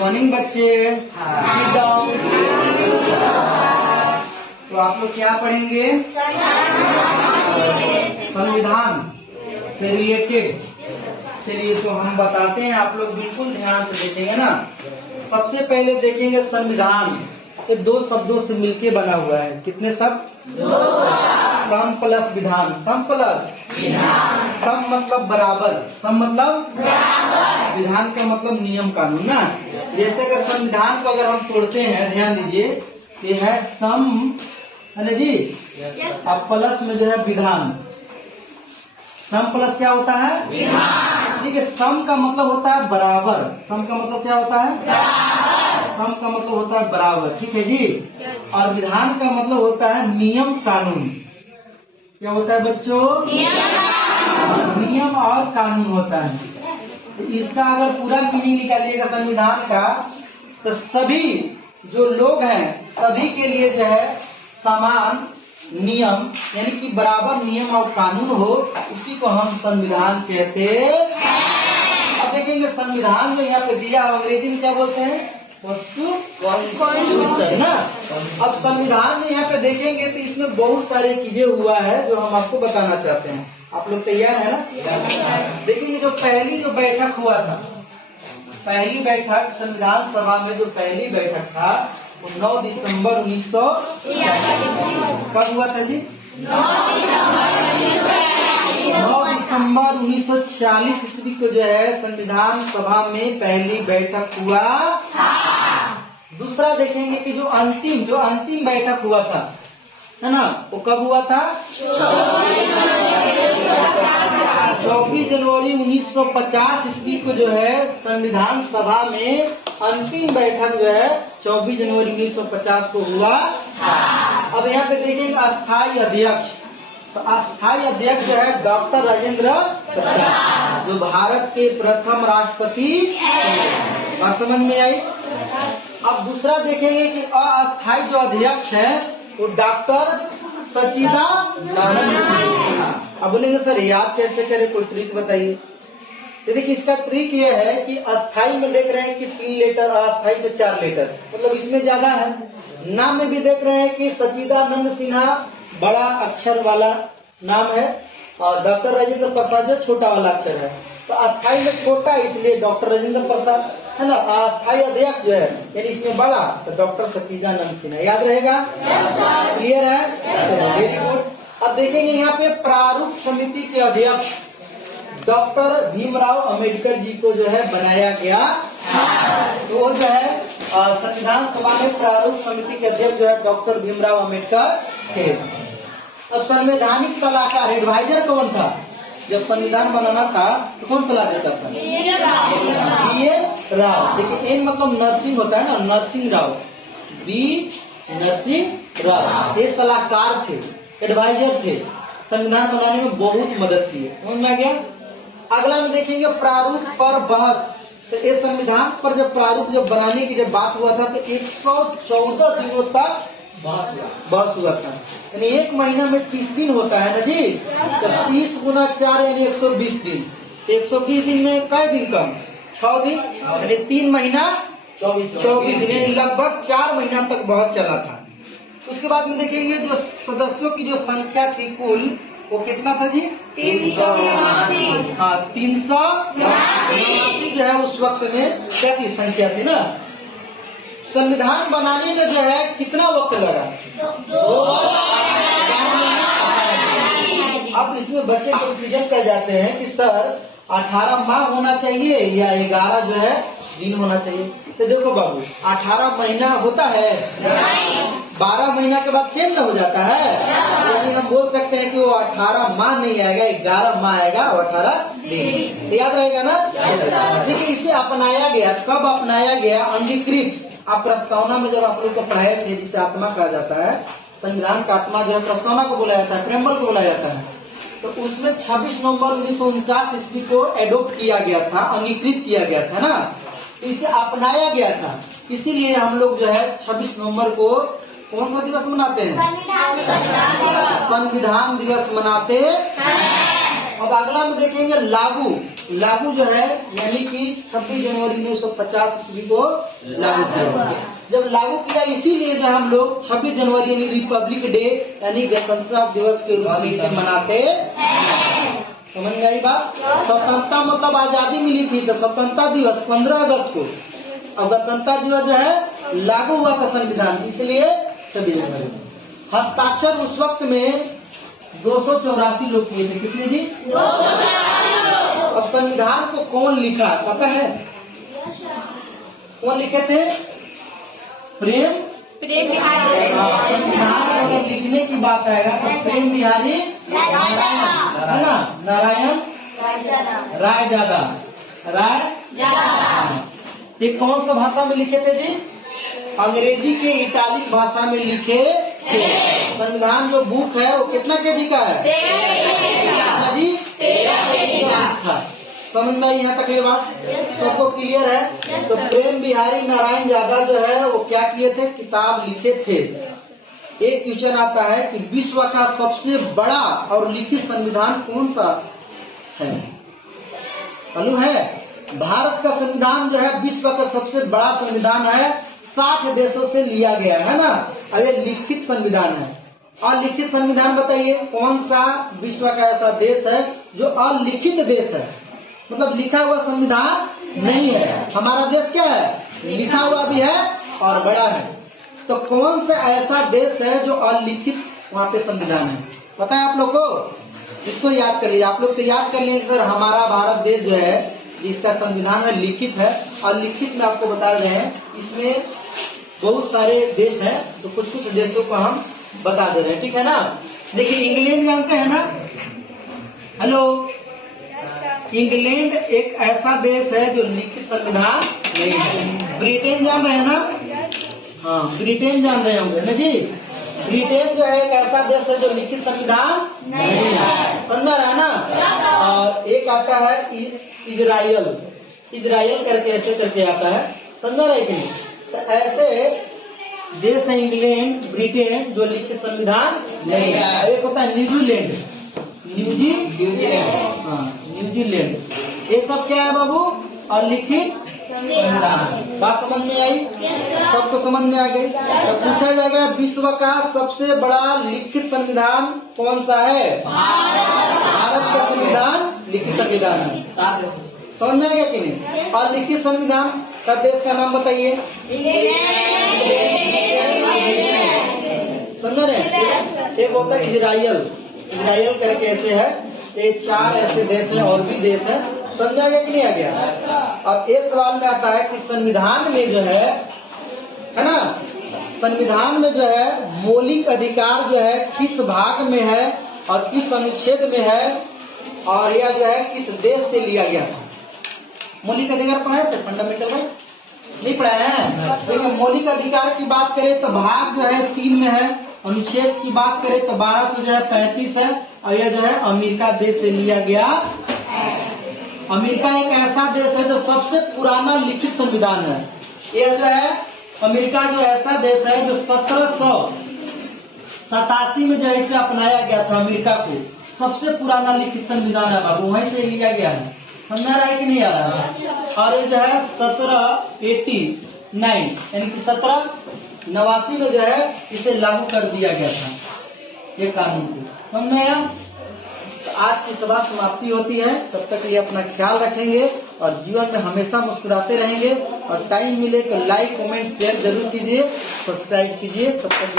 Morning बच्चे। Sit down। तो आप लोग क्या पढ़ेंगे? संविधान से रिलेटेड। चलिए तो हम बताते हैं, आप लोग बिल्कुल ध्यान से देखेंगे ना। सबसे पहले देखेंगे संविधान, ये दो शब्दों से मिलके बना हुआ है। कितने शब्द? सम प्लस विधान। सम प्लस विधान। सम मतलब बराबर, सम मतलब बराबर, विधान का मतलब नियम कानून ना। जैसे अगर संविधान को अगर हम तोड़ते हैं, ध्यान दीजिए, ये है सम, है ना जी, अब प्लस में जो है विधान। सम प्लस क्या होता है? विधान। ठीक है, सम का मतलब होता है बराबर। सम का मतलब क्या होता है? बराबर। सम का मतलब होता है बराबर, ठीक है जी। और विधान का मतलब होता है नियम कानून। क्या होता है बच्चों? नियम और कानून होता है। तो इसका अगर पूरा मीनिंग निकालिएगा संविधान का, तो सभी जो लोग हैं सभी के लिए जो है समान नियम, यानी कि बराबर नियम और कानून हो, उसी को हम संविधान कहते हैं। अब देखेंगे संविधान में यहाँ पे दिया, अंग्रेजी में क्या बोलते हैं? कॉन्स्टिट्यूशन ना। अब संविधान में यहाँ पे देखेंगे तो इसमें बहुत सारी चीजें हुआ है जो हम आपको बताना चाहते हैं। आप लोग तैयार है ना? देखेंगे जो पहली जो बैठक हुआ था, पहली बैठक संविधान सभा में जो पहली बैठक था वो 9 दिसंबर 1900 कब हुआ था जी? 9 दिसंबर 1946 ईस्वी को जो है संविधान सभा में पहली बैठक हुआ। दूसरा देखेंगे कि जो अंतिम बैठक हुआ था, है ना, वो कब हुआ था? 24 जनवरी 1950 ईस्वी को जो है संविधान सभा में अंतिम बैठक जो है 24 जनवरी 1950 को हुआ। अब यहाँ पे देखेंगे अस्थायी अध्यक्ष। तो अस्थायी अध्यक्ष जो है डॉक्टर राजेंद्र प्रसाद, जो भारत के प्रथम राष्ट्रपति। बात समझ में आई? अब दूसरा देखेंगे कि अस्थायी जो अध्यक्ष है वो डॉक्टर सच्चिदानंद सिन्हा। अब बोलेंगे सर याद कैसे करें, कोई ट्रिक बताइए। तो देखिए इसका ट्रिक ये है कि अस्थाई में देख रहे हैं कि 3 लेटर, अस्थाई में 4 लेटर, मतलब इसमें ज्यादा है। नाम में भी देख रहे हैं कि सच्चिदानंद सिन्हा बड़ा अक्षर वाला नाम है और डॉक्टर राजेंद्र प्रसाद जो छोटा वाला अक्षर है। तो अस्थाई में छोटा इसलिए डॉक्टर राजेंद्र प्रसाद, है ना। अस्थाई अध्यक्ष जो है यानी इसमें बड़ा, तो डॉक्टर सच्चिदानंद सिन्हा। याद रहेगा? क्लियर है? Very good. अब देखेंगे यहाँ पे प्रारूप समिति के अध्यक्ष डॉक्टर भीमराव अंबेडकर जी को जो है बनाया गया। तो वो जो है संविधान सभा में प्रारूप समिति के अध्यक्ष जो है डॉक्टर भीमराव अंबेडकर थे। अब संवैधानिक सलाहकार एडवाइजर कौन था? जब संविधान बनाना था तो कौन सलाह देता था? बी.ए. राव। देखिए एन मतलब नरसिंह होता है ना, नरसिंह राव, बी नरसिंह राव। ये सलाहकार थे, एडवाइजर थे, संविधान बनाने में बहुत मदद की है। समझ में आ गया? अगला में देखेंगे प्रारूप पर बहस। तो इस संविधान पर जब प्रारूप जब बनाने की जब बात हुआ था तो 114 दिनों तक बहस हुआ था। यानी 1 महीना में 30 दिन होता है ना जी, तो 30 गुना 4 यानी 120 दिन। 120 दिन में कै दिन कम? 6 दिन, यानी 3 महीना 24 दिन, यानी लगभग 4 महीना तक बहस चला था। उसके बाद में देखेंगे जो सदस्यों की जो संख्या थी कुल, वो कितना था जी? 389। हाँ, 389 जो है उस वक्त में क्या थी, संख्या थी ना। संविधान बनाने में जो है कितना वक्त लगा? 2 वर्ष। अब इसमें बच्चे कंफ्यूजन कर जाते हैं कि सर 18 माह होना चाहिए या 11 जो है दिन होना चाहिए। तो देखो बाबू, 18 महीना होता है, 12 महीना के बाद चेंज हो जाता है। यानी हम बोल सकते हैं कि वो 18 माह नहीं आएगा, 11 माह आएगा और 18 दिन। तो याद रहेगा ना। देखिए इसे अपनाया गया, कब अपनाया गया? अंगीकृत। आप प्रस्तावना में जब आप लोग को पढ़ाए थे, जिसे आत्मा कहा जाता है, संविधान का आत्मा जो है प्रस्तावना को बोला जाता है, प्रेम्बल को बोला जाता है। तो उसमें 26 नवंबर 1949 ईस्वी को एडोप्ट किया गया था, अंगीकृत किया गया था ना, तो इसे अपनाया गया था। इसीलिए हम लोग जो है 26 नवंबर को कौन सा दिवस मनाते हैं? संविधान दिवस मनाते हैं। अब अगला में देखेंगे लागू। लागू जो है यानी कि 26 जनवरी 1950 ईस्वी को लागू किया। जब लागू किया इसीलिए जो हम लोग 26 जनवरी यानी रिपब्लिक डे यानी गणतंत्र दिवस के रूप में इसे मनाते हैं। समझ में आई बात? स्वतंत्रता मतलब आजादी मिली थी तो स्वतंत्रता दिवस 15 अगस्त को, अब गणतंत्र दिवस जो है लागू हुआ था संविधान, इसलिए 26 जनवरी। हस्ताक्षर उस वक्त में 284 लोग किए थे। कितने जी? 284। अब संविधान को कौन लिखा पता है? कौन लिखे थे? प्रेम बिहारी। संविधान को अगर लिखने की बात आएगा तो प्रेम बिहारी है ना, नारायण रायजादा। ये कौन सा भाषा में लिखे थे जी? अंग्रेजी के इटालिक भाषा में लिखे थे। संविधान जो बुक है वो कितना केजी का है? 13 जी, 13 समझ में आई यहाँ तक ये बात? सबको क्लियर है? तो प्रेम बिहारी नारायण यादा जो है वो क्या किए थे? किताब लिखे थे। एक क्वेश्चन आता है कि विश्व का सबसे बड़ा और लिखित संविधान कौन सा है? मालूम है? भारत का संविधान जो है विश्व का सबसे बड़ा संविधान है, 60 देशों से लिया गया है ना। अब ये लिखित संविधान है। अलिखित संविधान बताइए कौन सा विश्व का ऐसा देश है जो अलिखित देश है, मतलब लिखा हुआ संविधान नहीं है। हमारा देश क्या है? लिखा हुआ भी है और बड़ा है। तो कौन सा ऐसा देश है जो अलिखित वहाँ पे संविधान है? पता है आप लोग को? इसको याद करिए। आप लोग तो याद कर लिए सर हमारा भारत देश जो है जिसका संविधान है लिखित है। अलिखित में आपको बता रहे हैं, इसमें बहुत सारे देश हैं तो कुछ कुछ देशों को हम बता दे रहे हैं, ठीक है ना। देखिए इंग्लैंड जानते हैं ना? हेलो, इंग्लैंड एक ऐसा देश है जो लिखित संविधान नहीं है। ब्रिटेन जान रहे हैं ना? हाँ, ब्रिटेन जान रहे होंगे ना जी। ब्रिटेन जो है एक ऐसा देश है जो लिखित संविधान नहीं है। समझ रहा है ना? और एक आता है इजराइल, इजराइल करके ऐसे करके आता है। समझ रहा है कि नहीं? तो ऐसे देश है इंग्लैंड, ब्रिटेन जो लिखित संविधान नहीं है। एक होता है न्यूजीलैंड, न्यूजीलैंड। ये सब क्या है बाबू? अलिखित संविधान। बात समझ में आई? सबको समझ में आ गई? तो पूछा जाएगा विश्व का सबसे बड़ा लिखित संविधान कौन सा है? भारत का संविधान लिखित संविधान है। समझ में आ गया कि नहीं? और लिखित संविधान का देश का नाम बताइए। समझ रहे हैं? एक होता है इजराइल, इजराइल करके ऐसे है। ये 4 ऐसे देश हैं और भी देश है। समझ में आ गया कि नहीं आ गया? अब इस सवाल में आता है कि संविधान में जो है ना, संविधान में जो है मौलिक अधिकार जो है किस भाग में है और किस अनुच्छेद में है, और यह जो है किस देश से लिया गया था। मौलिक अधिकार पढ़े थे फंडामेंटल में? नहीं पढ़ाया है? देखिए मौलिक अधिकार की बात करें तो भाग जो है 3 में है, अनुच्छेद की बात करें तो 12 से जो है 35 है, और यह जो है अमेरिका देश से लिया गया। अमेरिका एक ऐसा देश है जो सबसे पुराना लिखित संविधान है। यह जो है अमेरिका जो ऐसा देश है जो 1787 में जो है इसे अपनाया गया था। अमेरिका को सबसे पुराना लिखित संविधान है बाबू, वहीं से लिया गया है। समझ रहा है कि नहीं आ रहा है? और ये जो है 1789 यानी कि 1789 में जो है इसे लागू कर दिया गया था ये कानून को। समझ में आया? तो आज की सभा समाप्ति होती है। तब तक ये अपना ख्याल रखेंगे और जीवन में हमेशा मुस्कुराते रहेंगे। और टाइम मिले तो लाइक कमेंट शेयर जरूर कीजिए, सब्सक्राइब कीजिए। तब तक